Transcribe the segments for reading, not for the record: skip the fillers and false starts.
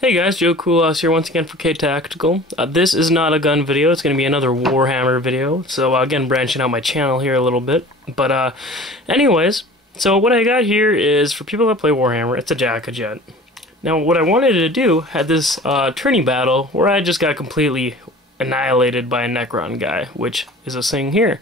Hey guys, Joe Koulos here once again for K-Tactical. This is not a gun video, it's going to be another Warhammer video. So again, branching out my channel here a little bit. But anyways, so what I got here is for people that play Warhammer, it's a DakkaJet. Now what I wanted to do had this tourney battle where I just got completely annihilated by a Necron guy, which is a thing here.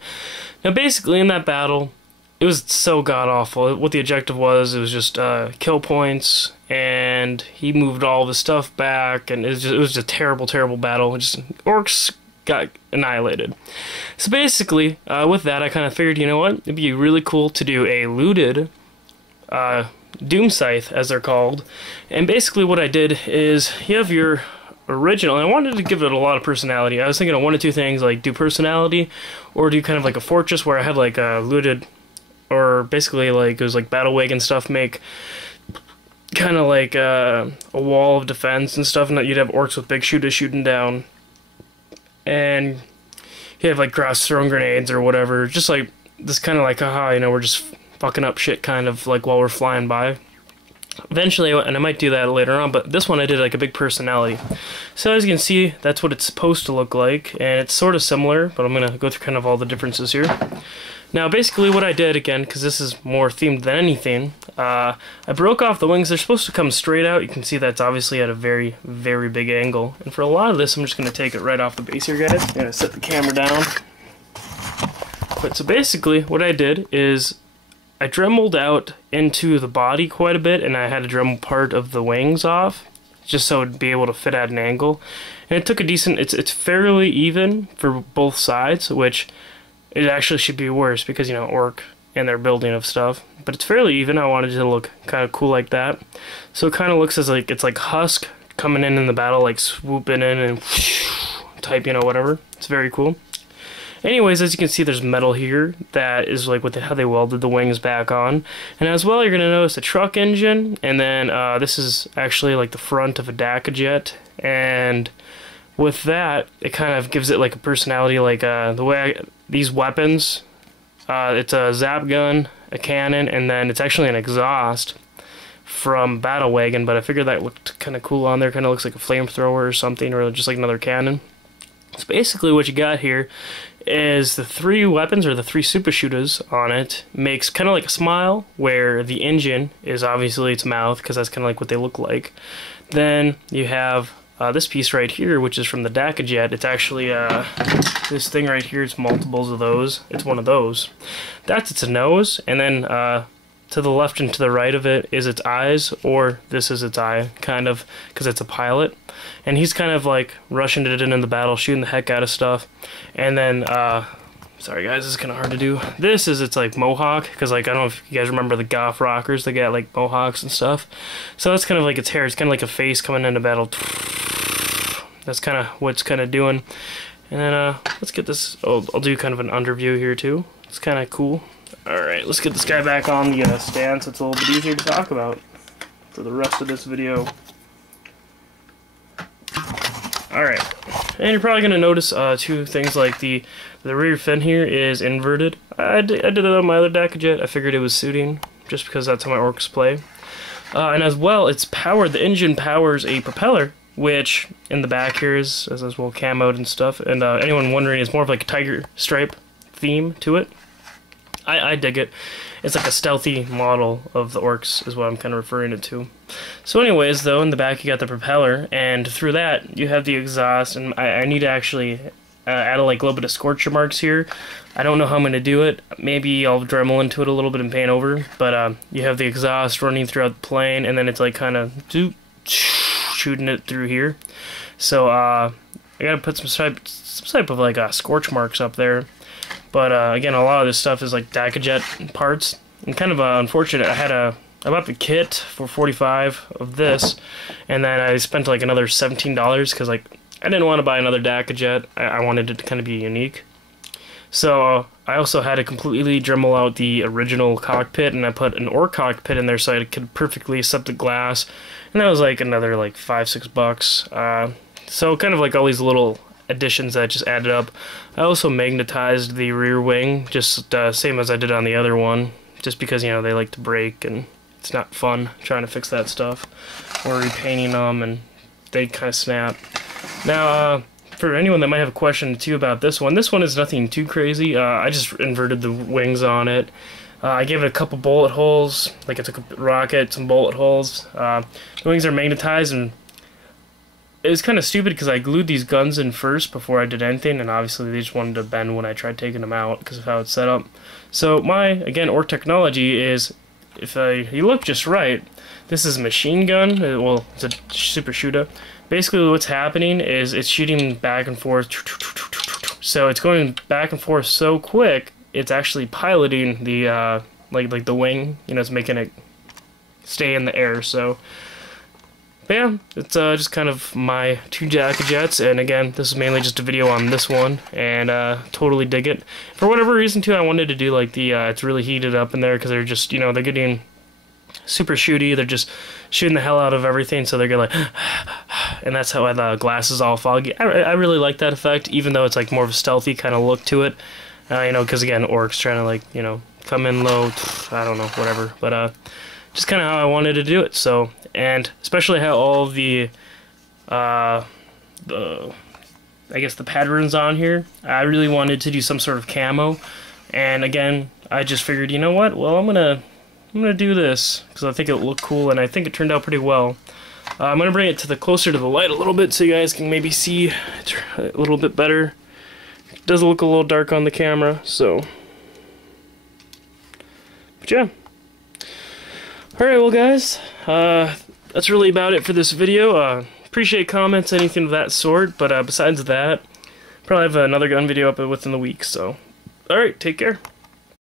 Now basically in that battle, it was so god-awful. What the objective was, it was just kill points, and he moved all of his stuff back, and it was just a terrible, terrible battle. Orcs got annihilated. So basically, with that, I kind of figured, you know what, it'd be really cool to do a looted Doom Scythe, as they're called. And basically what I did is, you have your original, and I wanted to give it a lot of personality. I was thinking of one of two things, like do personality, or do kind of like a fortress where I had like a looted, or basically like it was like battle wagon stuff, make kind of like a wall of defense and stuff, and that you'd have orcs with big shooters shooting down, and you have like grass throwing grenades or whatever, just like this kind of like, haha, you know, we're just fucking up shit kind of like while we're flying by. Eventually, and I might do that later on, but this one I did like a big personality. So as you can see, that's what it's supposed to look like, and it's sort of similar, but I'm going to go through kind of all the differences here. Now basically what I did, again, because this is more themed than anything, I broke off the wings. They're supposed to come straight out. You can see that's obviously at a very, very big angle. And for a lot of this, I'm just going to take it right off the base here, guys. I'm going to set the camera down. But so basically what I did is I dremeled out into the body quite a bit, and I had to dremel part of the wings off, just so it'd be able to fit at an angle. And it took a decent, it's fairly even for both sides, which it actually should be worse because, you know, orc and their building of stuff. But it's fairly even. I wanted it to look kind of cool like that. So it kind of looks as like, it's like Husk coming in the battle, like swooping in and type, you know, whatever. It's very cool. Anyways, as you can see, there's metal here that is like with how they welded the wings back on. And as well, you're going to notice a truck engine, and then this is actually like the front of a DakkaJet. And with that, it kind of gives it like a personality, like the way these weapons, it's a zap gun, a cannon, and then it's actually an exhaust from Battle Wagon, but I figured that looked kind of cool on there. Kind of looks like a flamethrower or something, or just like another cannon. So basically what you got here is the three weapons, or the three super shooters on it, makes kind of like a smile, where the engine is obviously its mouth, because that's kind of like what they look like. Then you have this piece right here, which is from the DakkaJet. It's actually this thing right here. It's multiples of those. It's one of those. That's its nose, and then to the left and to the right of it is its eyes, or this is its eye, kind of, because it's a pilot. And he's kind of like rushing it in the battle, shooting the heck out of stuff. And then, sorry guys, this is kind of hard to do. This is its like mohawk, because like, I don't know if you guys remember the goth rockers, they got like mohawks and stuff. So that's kind of like its hair. It's kind of like a face coming into battle. That's kind of what it's kind of doing. And then let's get this, I'll do kind of an underview here too. It's kind of cool. Alright, let's get this guy back on the stand so it's a little bit easier to talk about for the rest of this video. Alright, and you're probably going to notice two things, like the rear fin here is inverted. I did it on my other DakkaJet. I figured it was suiting, just because that's how my orcs play. And as well, it's powered, the engine powers a propeller, which in the back here is as well camoed and stuff. And anyone wondering, it's more of like a tiger stripe theme to it. I dig it. It's like a stealthy model of the orcs is what I'm kind of referring it to. So anyways, though, in the back you got the propeller, and through that you have the exhaust, and I need to actually add like a little bit of scorcher marks here. I don't know how I'm going to do it. Maybe I'll Dremel into it a little bit and paint over, but you have the exhaust running throughout the plane, and then it's like kind of shooting it through here. So I gotta put some type of like scorch marks up there. But again, a lot of this stuff is like DakkaJet parts, and kind of unfortunate. I bought the kit for $45 of this, and then I spent like another $17 because like I didn't want to buy another DakkaJet. I wanted it to kind of be unique. So I also had to completely Dremel out the original cockpit, and I put an orc cockpit in there so I could perfectly accept the glass, and that was like another like $5-6. So kind of like all these little additions that just added up. I also magnetized the rear wing, just same as I did on the other one, just because, you know, they like to break and it's not fun trying to fix that stuff, or repainting them and they kind of snap. Now, for anyone that might have a question too about this one is nothing too crazy. I just inverted the wings on it. I gave it a couple bullet holes, like I took a rocket, some bullet holes. The wings are magnetized, and it was kind of stupid because I glued these guns in first before I did anything, and obviously they just wanted to bend when I tried taking them out because of how it's set up. So my, again, orc technology is, if you look just right, this is a machine gun. Well, it's a super shooter. Basically what's happening is it's shooting back and forth. So it's going back and forth so quick, it's actually piloting the like the wing, you know, it's making it stay in the air. So but yeah, it's just kind of my 2 DakkaJets, and again, this is mainly just a video on this one, and totally dig it. For whatever reason too, I wanted to do like the it's really heated up in there because they're just, you know, they're getting super shooty, they're just shooting the hell out of everything, so they're gonna like and that's how the glass is all foggy. I really like that effect, even though it's like more of a stealthy kind of look to it. You know, because again, orcs trying to, like, you know, come in low, I don't know, whatever. But just kind of how I wanted to do it. So, and especially how all the I guess the patterns on here, I really wanted to do some sort of camo. And again, I just figured, you know what? Well, I'm gonna do this because I think it'll look cool, and I think it turned out pretty well. I'm gonna bring it to the closer to the light a little bit so you guys can maybe see it a little bit better. It does look a little dark on the camera, so. But yeah. Alright, well guys, that's really about it for this video. Appreciate comments, anything of that sort, but besides that, probably have another gun video up within the week, so. Alright, take care.